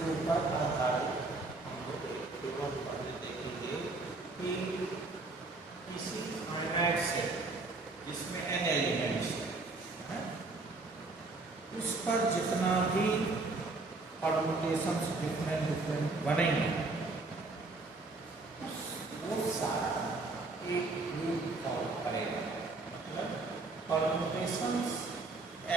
इसके ऊपर आधारित हम लोग एक थ्योरम पहले देखेंगे कि किसी फाइनाइट सेट जिसमें n एलिमेंट्स है उस पर जितना भी परम्यूटेशंस डिफरेंट बनेंगे वो सारा एक ग्रुप फॉर्म करेगा। मतलब permutations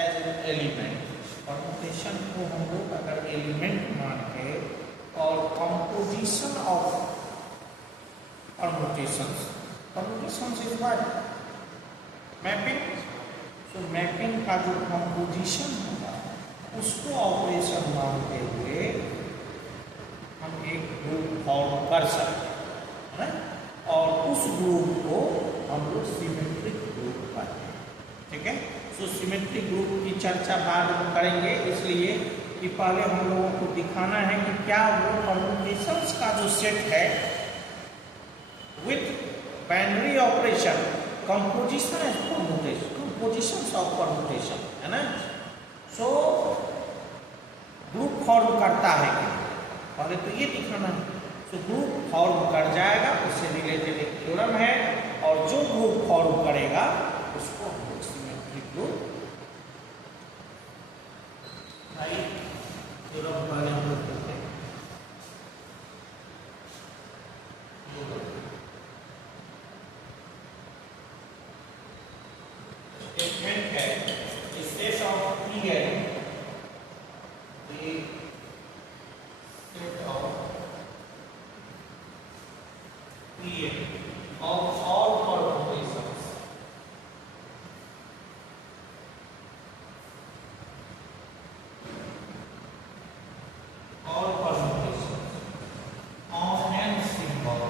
as an element, permutation को हम लोग अगर एलिमेंट मान के और composition of permutations, permutations is what mapping, तो मैपिंग का जो कंपोजिशन होगा उसको ऑपरेशन मानते हुए हम एक ग्रुप फॉर्म कर सकते हैं और उस ग्रुप को हम लोग सिमेट्रिक ग्रुप कहते हैं। ठीक है, सो सिमेट्रिक ग्रुप की चर्चा बाद में करेंगे, इसलिए कि पहले हम लोगों को दिखाना है कि क्या वो परम्यूटेशंस का जो सेट है with binary operation, composition as permutation, compositions of permutation है ना, सो ग्रुप फॉर्म करता है क्या, पहले तो ये दिखाना है। तो ग्रुप फॉर्म कर जाएगा, उससे रिलेटेड एक थ्योरम है और जो ग्रुप फॉर्म करेगा उसको हम लोग सिमेट्रिक ग्रुप, थ्योरम पहले हम लोग करते हैं। स्टेटमेंट है set of Pn, the set of Pn of all permutations on n symbol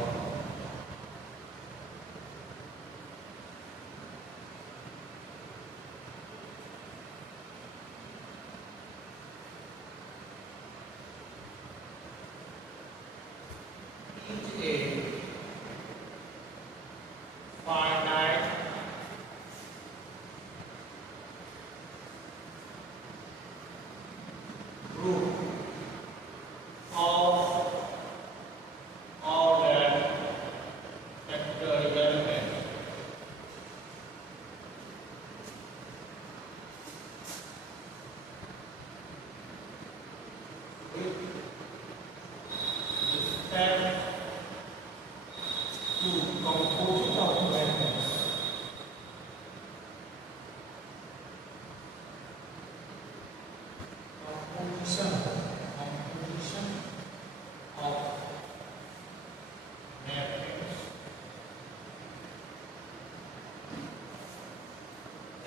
is a finite group of ordered factorial n with respect to composite of matrix composition of matrix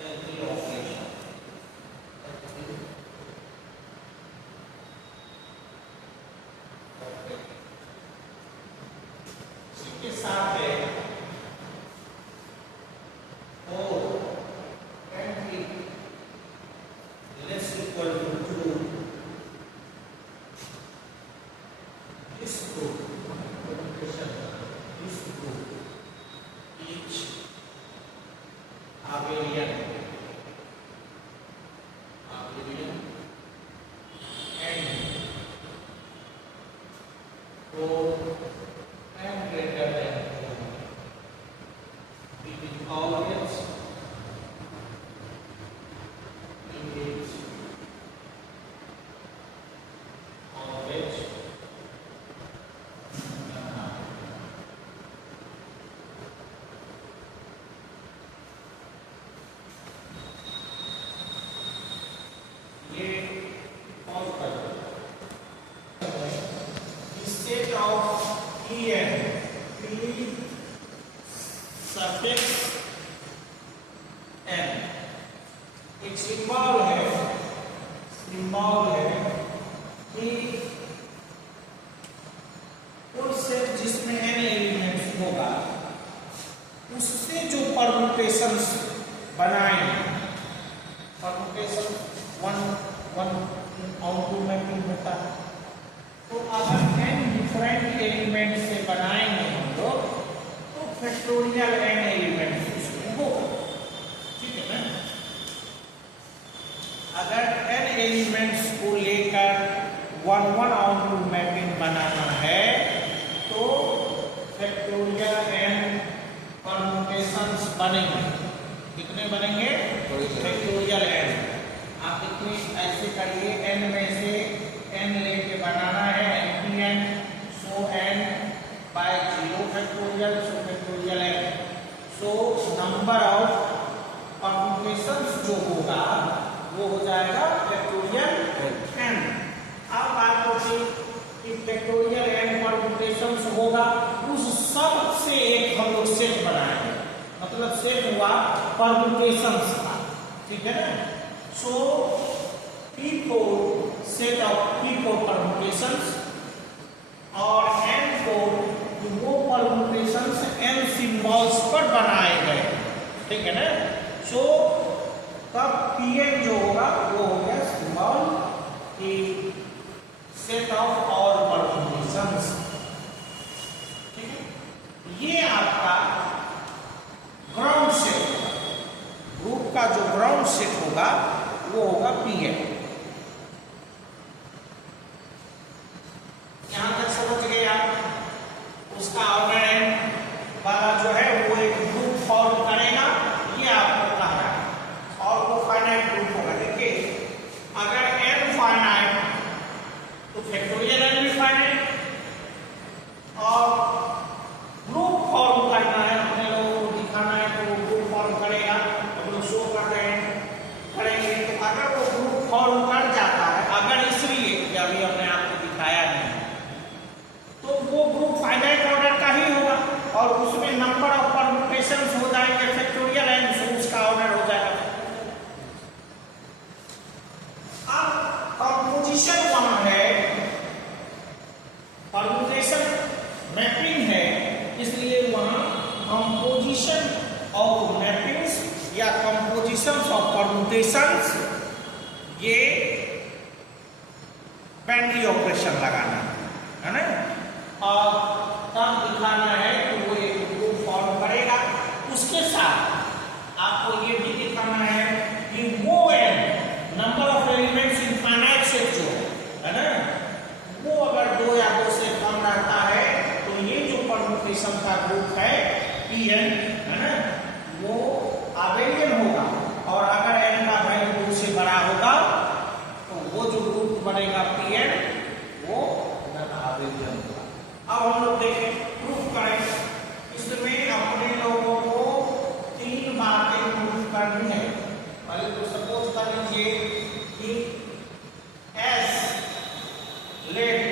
as the operation के साथ है और n less equal to 2 this group permutation, this group each abelian and for n greater than 2 it is always ये pause कर set of En P suffix n एक symbol है कि कोई सेट जिसमें n एलिमेंट्स होगा उससे जो परम्यूटेशंस बनाएंगे, परम्यूटेशन 1 मैपिंग होता है, तो अगर n डिफरेंट एलिमेंट से बनाएंगे हम लोग तो फैक्टोरियल n एलिमेंट्स उसमें होगा। ठीक है ना, अगर n एलिमेंट्स को लेकर 1 ऑन मैपिंग बनाना है तो फैक्टोरियल एन परम्यूटेशंस बनेंगे। कितने बनेंगे? Factorial n. आप देखिए ऐसे करिए, एन में से एन लेके बनाना है n, so n by 0 factorial, so factorial n. So number of permutations जो होगा वो हो जाएगा फैक्टोरियल एन। अब बात होती कि फैक्टोरियल एन परम्यूटेशंस होगा, उस सब से एक हम लोग सेट बनाएंगे, मतलब सेट हुआ परम्यूटेशंस का, ठीक है ना। सो P4 set of P4 permutations और N4 वो परम्यूटेशंस N सिंबल्स पर बनाए गए, ठीक है ना। सो तब Pn जो होगा वो हो गया सिंबल की सेट ऑफ ऑल परम्यूटेशंस, ठीक है। ये आपका ग्राउंड सेट होगा, ग्रुप का जो ग्राउंड सेट होगा वो होगा Pn। यहां तक समझ गए आप। उसका ऑर्डर एन वाला जो है वो एक ग्रुप फॉर्म करेगा, ये आपको कहना है, और वो फाइनाइट ग्रुप होगा। देखिए अगर एन फाइनाइट तो फैक्टोरियल एन भी फाइनाइट, और ग्रुप फॉर्म करना है, अपने लोगों को दिखाना है तो वो ग्रुप फॉर्म करेगा, हम लोग शो कर रहे हैं करेंगे। तो अगर वो ग्रुप फॉर्म कर जाता है, अगर इसलिए कि अभी हमने आपको दिखाया नहीं, तो वो ग्रुप फाइनाइट ऑर्डर का ही होगा और उसमें नंबर ऑफ परम्यूटेशंस हो जाएंगे फैक्टोरियल एन, सो उसका ऑर्डर हो जाएगा। अब कंपोजिशन वहां है, परम्यूटेशन मैपिंग है, इसलिए वहां कंपोजिशन ऑफ मैपिंग्स या कंपोजिशन ऑफ परम्यूटेशंस, ये बाइनरी ऑपरेशन लगाना है ना, और तब दिखाना है कि वो एक ग्रुप फॉर्म करेगा। उसके साथ आपको ये भी दिखाना है कि वो n number of elements in finite set जो है ना, वो अगर 2 या 2 से कम रहता है तो ये जो परम्यूटेशन का ग्रुप है Pn है ना, वो आबेलियन होगा, और अगर n का वैल्यू 2 से बड़ा होगा तो वो जो ग्रुप बनेगा Pn वो आबेलियन होगा। अब हम लोग देखें, प्रूफ करें। इसमें अपने लोगों को 3 बातें प्रूफ करनी है। पहले तो सपोज कर लीजिए कि S let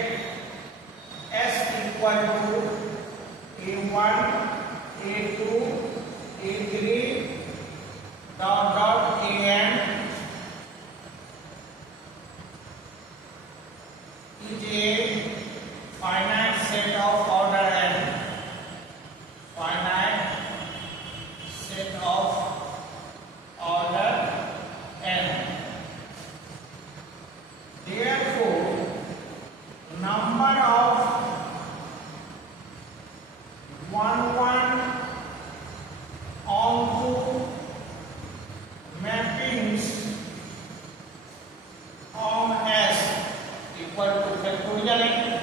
S equal to A1 A2 A3 dot dot AN is a finite set of order n, finite set of order n, therefore number of 1 onto mappings on S equal to factorial n.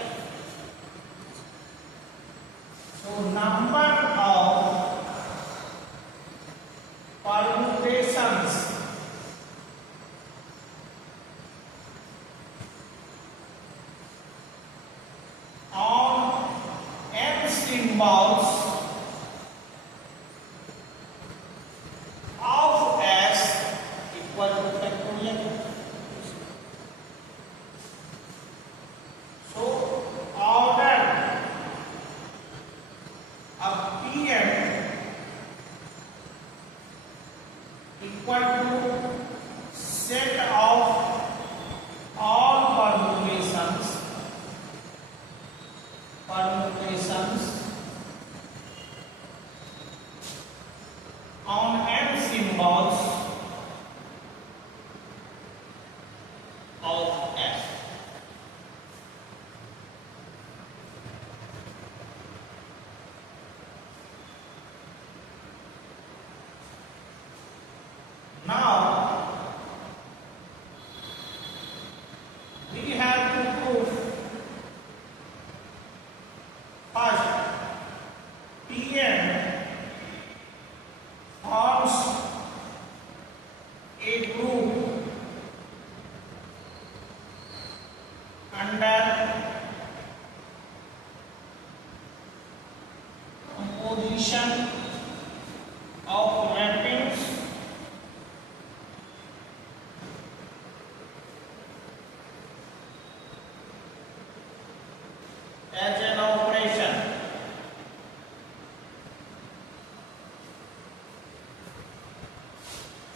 So number of permutations on n symbols of S equal to factorial n. So order of Pn equal to set of all permutations under composition of mappings as an operation.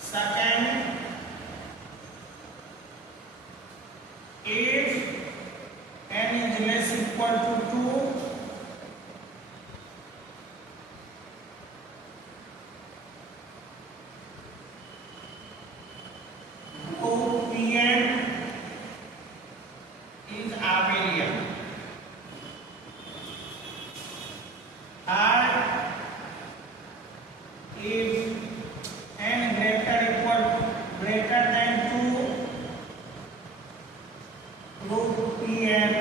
Second, if n is less equal to 2, Pn is abelian. Third, if n greater than 2, group Pn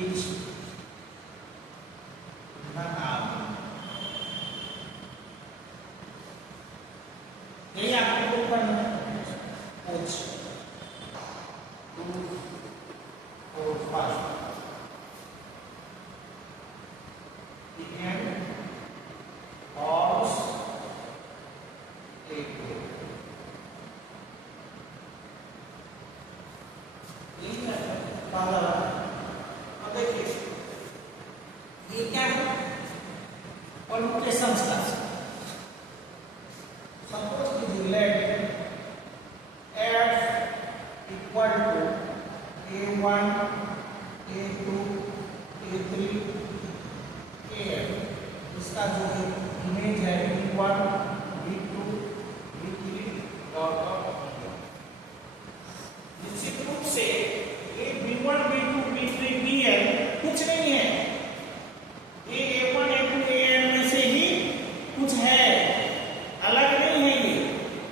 is not abelian. यही आपको करना है। कुछ 2 4 5 Pn false equal. पहला अब देखिए ये क्या है परमुटेशन का suppose let f equal to a1 a2 a3 an इसका जो इमेज है b1 b2 b3 डॉट निश्चित रूप से ये b1 b2 b3 bn कुछ नहीं है, ये a1 a2 an में से ही कुछ है, अलग नहीं है।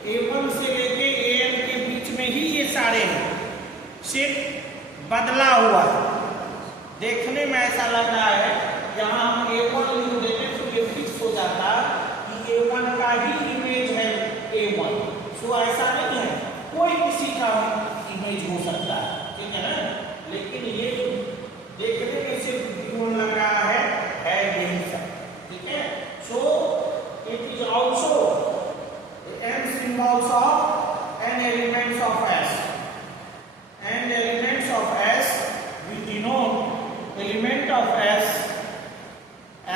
ये a1 से लेके an के बीच में ही ये सारे हैं, सिर्फ बदला हुआ है। देखने में ऐसा लग रहा है यहाँ हम a1 लिख देते तो ये फिक्स हो जाता कि a1 का ही इमेज है a1। सो ऐसा नहीं है, कोई किसी का इमेज हो सकता है, ठीक है ना। लेकिन ये देखने में सिर्फ b1 लग रहा है यही सब, ठीक है। So it is also n symbols of n elements of S. n elements of S, we denote element of S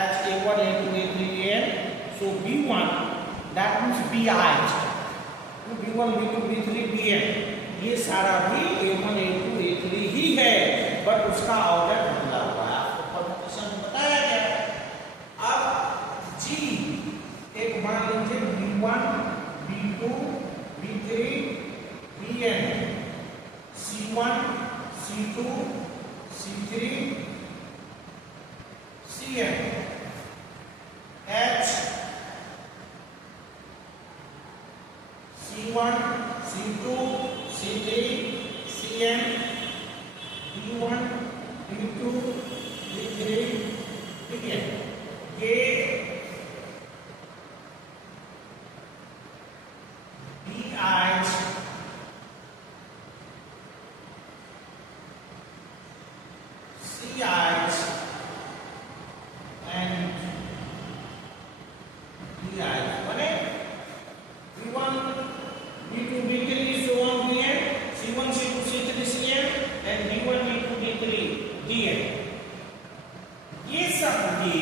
as a1 a2 a3 an. So b1 that means bi, b1 b2 b3 bn ये सारा भी a1 a2 a3 ही है, but उसका order बदला हुआ है, आपको permutation बताया गया। अब G एक मान लीजिए b1 b2 b3 bn c1 c2 c3 cn h c1 c2 c3 cn d1 d2 d3 bn ये bi's ci's and di's बने b1 b2 b3 so on bn c1 c2 c3 cn and b1 b2 b3 dn। ये सब भी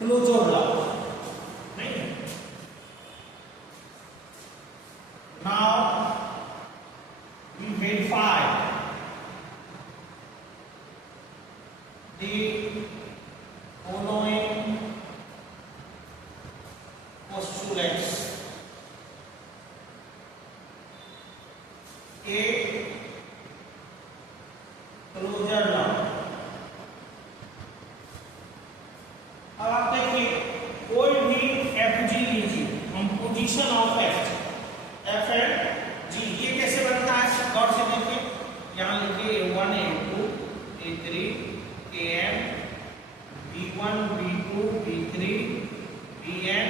closure law नहीं है। Now we verify the following postulates. A closure law। अब आप देखिए कोई भी एफ जी लीजिए, हम पोजीशन ऑफ एफ एंड जी, ये कैसे बनता है गौर से देखिए। यहाँ लिखिए A1 A2 A3 An B1 B2 B3 Bn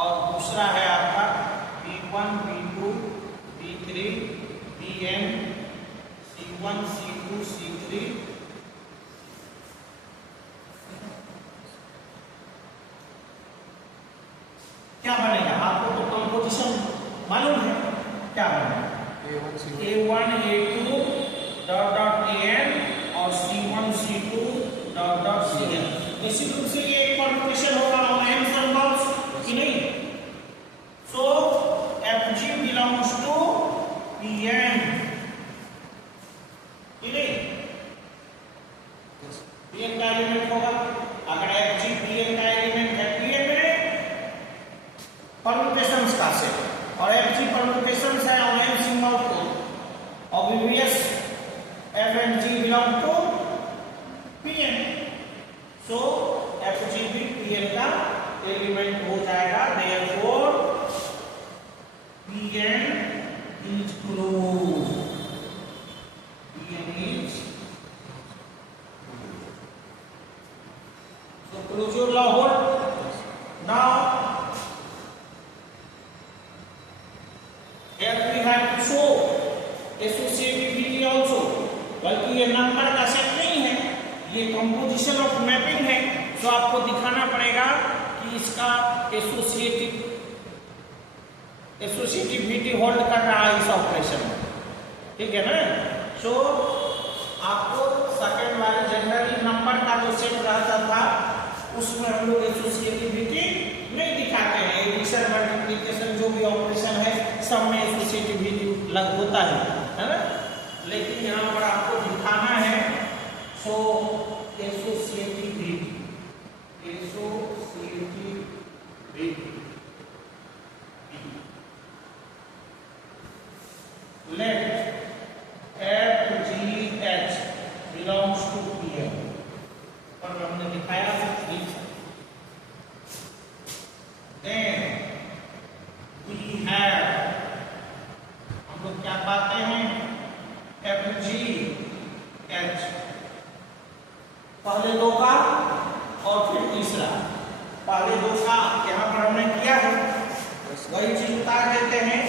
और दूसरा है आपका B1 B2 B3 Bn C1 C2 C3 क्या बनेगा? आपको तो कंपोजिशन मालूम है क्या बनेगा। A1 A2 dot dot An और C1 C2 dot dot Cn। निश्चित रूप से ये एक परमुटेशन होगा ऑन n सिंबल्स कि नहीं। सो Fg बिलोंग्स टू Pn कि नहीं। Pn का एलिमेंट होगा, अगर Fg Pn का एलिमेंट है, Pn में परमुटेशंस का सेट और Fg परमुटेशंस है ऑन n सिंबल को obvious F and G belong to Pn, so Fg भी Pn का एलिमेंट हो जाएगा। Therefore Pn is closed। Pn is so closure law hold। Now here we have to show associativity also, बल्कि ये number का set नहीं है, ये कंपोजिशन ऑफ मैपिंग है। तो आपको दिखाना पड़ेगा कि इसका एसोसिएटिविटी होल्ड कर रहा है इस ऑपरेशन में, ठीक है ना। सो आपको सेकंड वाले जनरली नंबर का जो सेट रहता था उसमें हम लोग एसोसिएटिविटी नहीं दिखाते हैं। एडिशन मल्टीप्लिकेशन जो भी ऑपरेशन है सब में एसोसिएटिविटी लग होता है ना, लेकिन यहाँ पर आपको दिखाना है सो associativity. Let FGH belongs to Pn पर हमने दिखाया then we have, हम लोग क्या पाते हैं FGH पहले दो का और फिर तीसरा। पहले दो का यहाँ पर हमने किया है, वही चीज उतार देते हैं।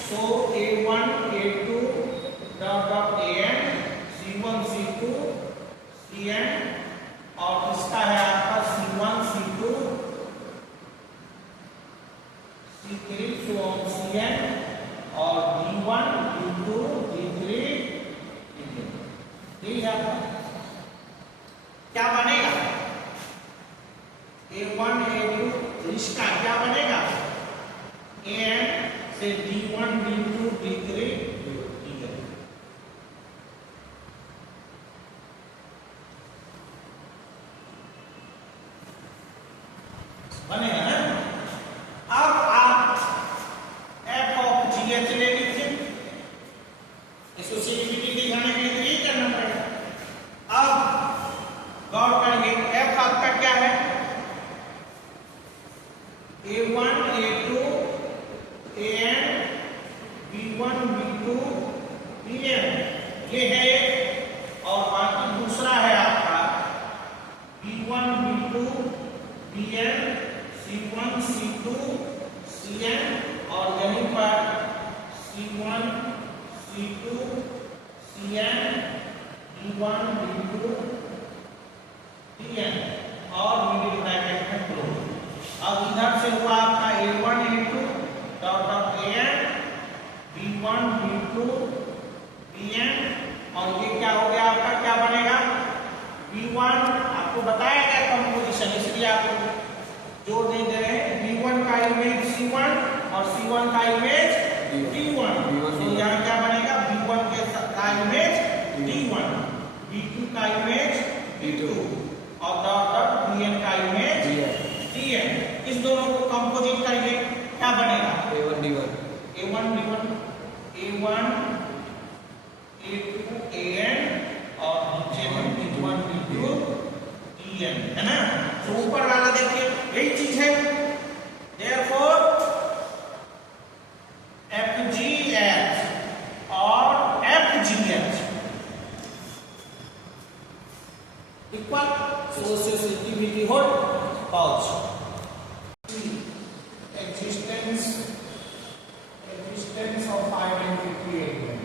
सो A1 A2 dot dot An C1 C2 Cn और इसका है आपका C1 C2 C3 so Cn और D1 D2 D3 ठीक है। क्या बनेगा A1 A2 इसका क्या बनेगा An से D1 D2 D3 बनेगा ना। अब आप F ऑफ GH ले लीजिए, एसोसिएटिविटी दिखाने के लिए यही करना पड़ेगा। अब गौर करेंगे F आपका क्या है A1 A2 An B1 B2 Bn ये है और बाकी दूसरा है आपका B1 B2 Bn C1 C2 Cn और यहीं पर C1 C2 Cn B1 B2 Bn और मिडिल ब्रैकेट में क्लोज। अब इधर से हुआ आपका A1 A2 dot dot An B1 B2 Bn और ये क्या हो गया आपका, क्या बनेगा B1 आपको बताया गया इसलिए आप जोड़ नहीं दे रहे हैं। B1 का इमेज C1 और C1 का इमेज D1। तो यहाँ क्या बनेगा, B1 का इमेज D1, B2 का इमेज D2 और Bn का इमेज Dn। इस दोनों को कंपोजिट करेंगे, क्या बनेगा, A1 D1, A1 D1, A1 A2 An और नीचे में B1 B2 Dn, है ना। तो ऊपर वाला देखिए यही चीज है। Therefore FGH और FGH equal, so associativity hold false। Existence of identity element।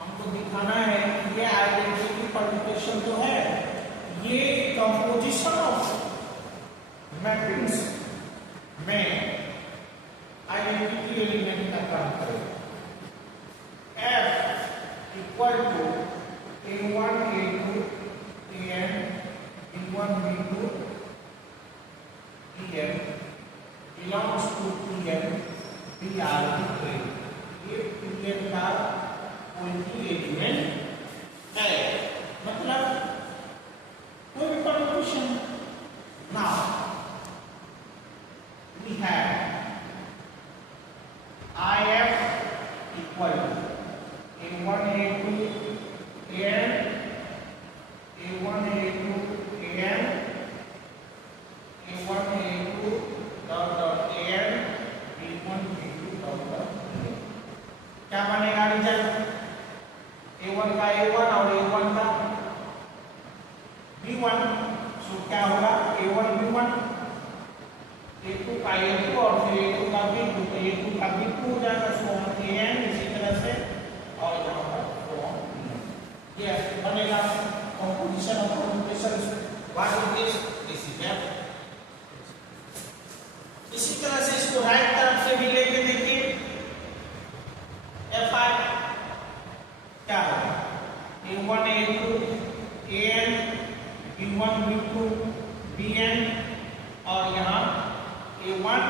हमको दिखाना है कि ये आइडेंटिटी परम्यूटेशन जो है ये कंपोजिशन ऑफ मैट्रिक्स में आइडेंटिटी एलिमेंट का काम करेगा। F equal to A1 A2 An B1 B2 Bn belongs to Pn Br ये Pn का कोई एलिमेंट है, मतलब कोई भी permutation. Now we have IF equal A1 A2 An A1 A2 An A1 A2 dot An B1 B2 dot क्या बनेगा result, A1 का A1 और A1 का B1। सो क्या होगा, A1 B1, A2 का A2 और फिर A2 का B2, तो A2 का B2 हो जाएगा। सो An इसी तरह से और यहाँ पर तो ये बनेगा composition of permutations. What is this, this is F। इसी तरह से इसको राइट तरफ से भी लेके देखिए, Fi क्या होगा, A1 A2 An B1 B2 Bn और यहाँ A1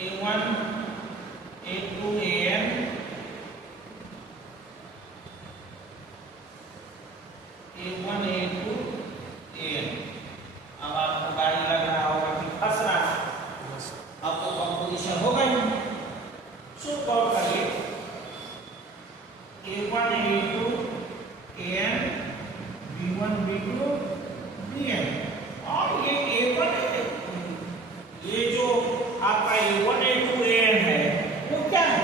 A1 A2 An A1 A2 An। अब आपको गाड़ी लग रहा होगा कि फंस रहा है, अब तो कंपोजिशन होगा ही। सो कॉल करिए A1 A2 An B1 B2 Bn और ये A1 ये जो आपका A1 A2 An है वो क्या है,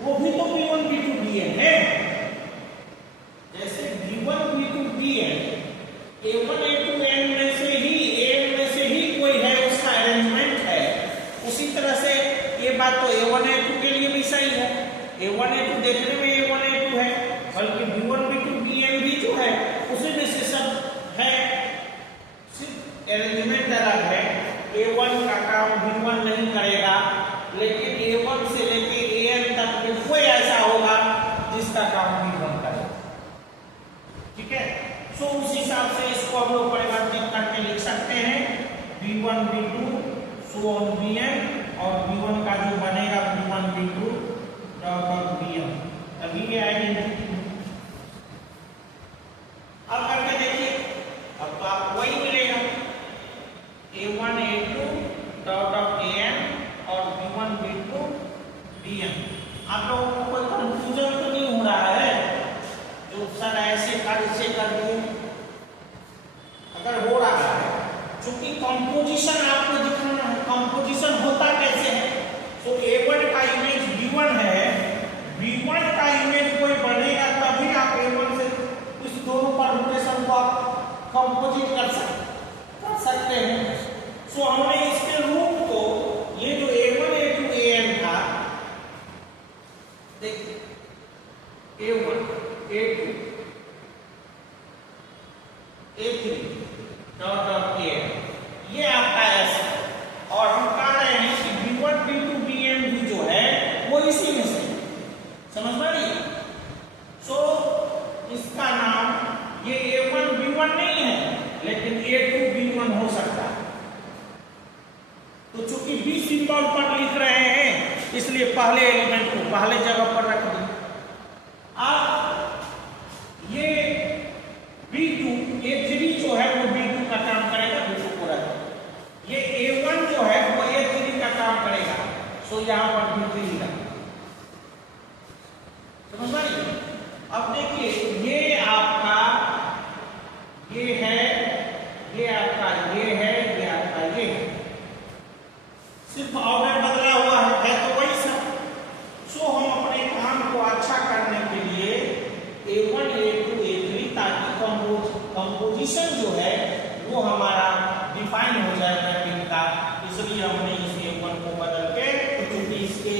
वो भी तो B1 B2 Bn है। जैसे B1 B2 Bn A1 A2 An में से ही कोई है, उसका अरेंजमेंट है। उसी तरह से ये बात तो A1 A2 के लिए भी सही है। A1 A2 देखने में A1 A2 है, बल्कि B1 B2 Bn भी जो है उसी में से सब है, सिर्फ अरेंजमेंट अलग है। A1 का काम B1 नहीं करेगा, लेकिन A1 से लेके An तक में कोई ऐसा होगा जिसका काम B1 करेगा। ठीक है, सो उस हिसाब से इसको हम लोग परिवर्तित करके लिख सकते हैं B1 B2 so so on Bn और B1 का जो बनेगा B1 B2 dot of Bn, अभी ये आइडेंटिटी। अब करके देखिए, अब तो आपको वही मिलेगा A1 A2 dot of An और B1 B2 Bn। आप लोगों को कोई कंफ्यूजन तो नहीं हो रहा है जो सर ऐसे कर दिए? अगर हो रहा है, क्योंकि कंपोजिशन आपको दिखाना है, कंपोजिशन होता कैसे है। तो A1 का इमेज B1 है, B1 का इमेज कोई बनेगा तभी आप A1 से इस दोनों परम्यूटेशन को आप कंपोजिट कर सकते हैं। सो हमने इसके रूप को, ये जो A1 A2 An था, देखिए A1 A2 A3 dot dot An, ये आपका ऐसा। और हम कह रहे हैं कि B1 B2 Bn भी जो है वो इसी में से, समझ में आई? सो इसका नाम ये A1 B1 नहीं है, लेकिन A2 B1 हो सकता है। तो चूंकि B सिंबल पर लिख रहे हैं, इसलिए पहले एलिमेंट को पहले जगह पर रख दें। अब ये B2 A3 जो है वो B2 का काम करेगा, B2 को रख। ये A1 जो है वो A3 का काम करेगा, सो यहां पर B3 रख। समझ में आई? अब देखिए, ये आपका ये है, ये आपका ये है, ये आपका ये है, सिर्फ ऑर्डर बदला हुआ है तो वही सब। सो हम अपने काम को अच्छा करने के लिए A1 A2 A3, ताकि कंपोजिशन जो है वो हमारा डिफाइन हो जाए मैपिंग का, इसलिए हमने इस A1 को बदल के, क्योंकि इसके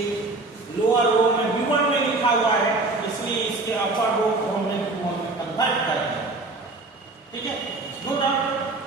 लोअर रो में B1 में लिखा हुआ है, इसलिए इसके अपर रो को हमने B1 में कन्वर्ट कर दिया। ठीक है।